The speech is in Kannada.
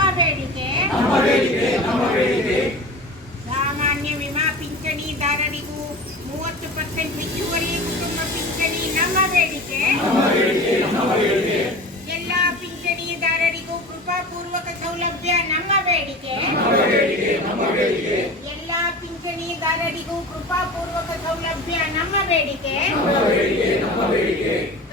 ಸಾಮಾನ್ಯ ವಿಮಾ ಪಿಂಚಣಿದಾರರಿಗೂ ಹೆಚ್ಚುವರಿ ಕುಟುಂಬ ಪಿಂಚಣಿ ನಮ್ಮ ಬೇಡಿಕೆ ಎಲ್ಲಾ ಪಿಂಚಣಿದಾರರಿಗೂ ಕೃಪಾಪೂರ್ವಕ ಸೌಲಭ್ಯ ನಮ್ಮ ಬೇಡಿಕೆ ಎಲ್ಲ ಪಿಂಚಣಿದಾರರಿಗೂ ಕೃಪಾಪೂರ್ವಕ ಸೌಲಭ್ಯ ನಮ್ಮ ಬೇಡಿಕೆ